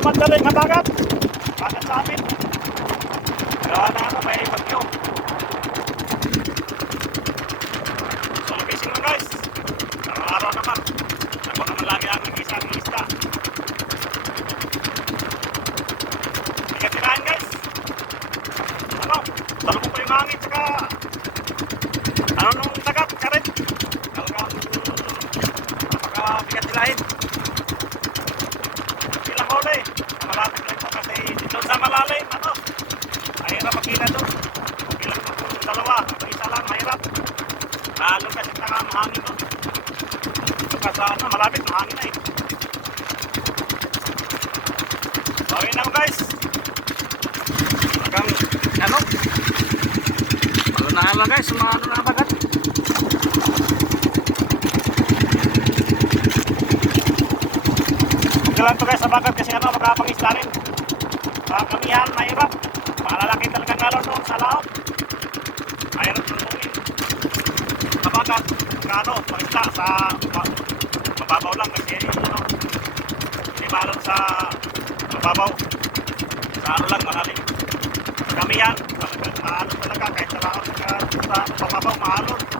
madaling habagat. Bagat sa amin. Gawa na may bagyo. So, fishing mo guys. Araw-araw naman. Ako naman lagi ang isang lista. Hindi ka tirahan guys. Ano? Talo mo pa yung hangin saka ano nung dagat, karet. Talagang napaka-bigat tilahin. Ilang huli. Malapit lang ito kasi dito sa malalim. Ano? Mahirap makina doon. Bilang dalawa. Isa lang, mahirap. Lalo kasi mahangin doon. Ito ka sa ano, malapit, mahangin na eh. Bawin lang guys. Hanggang ano? Malunahan lang guys, mga ano na bagat. Lang to guys sa bagat kasi ano, makapangisla rin. Kamihan, mahirap. Malalaki talaga ngalon doon sa laot. Mahirap tulungin. Sa bagat, ano, pangisla sa mababaw lang kasi ano, hindi malon sa mababaw. Sa ano lang, malalim. Sa kamihan, ano talaga, kahit sa laot sa mababaw, mahalon.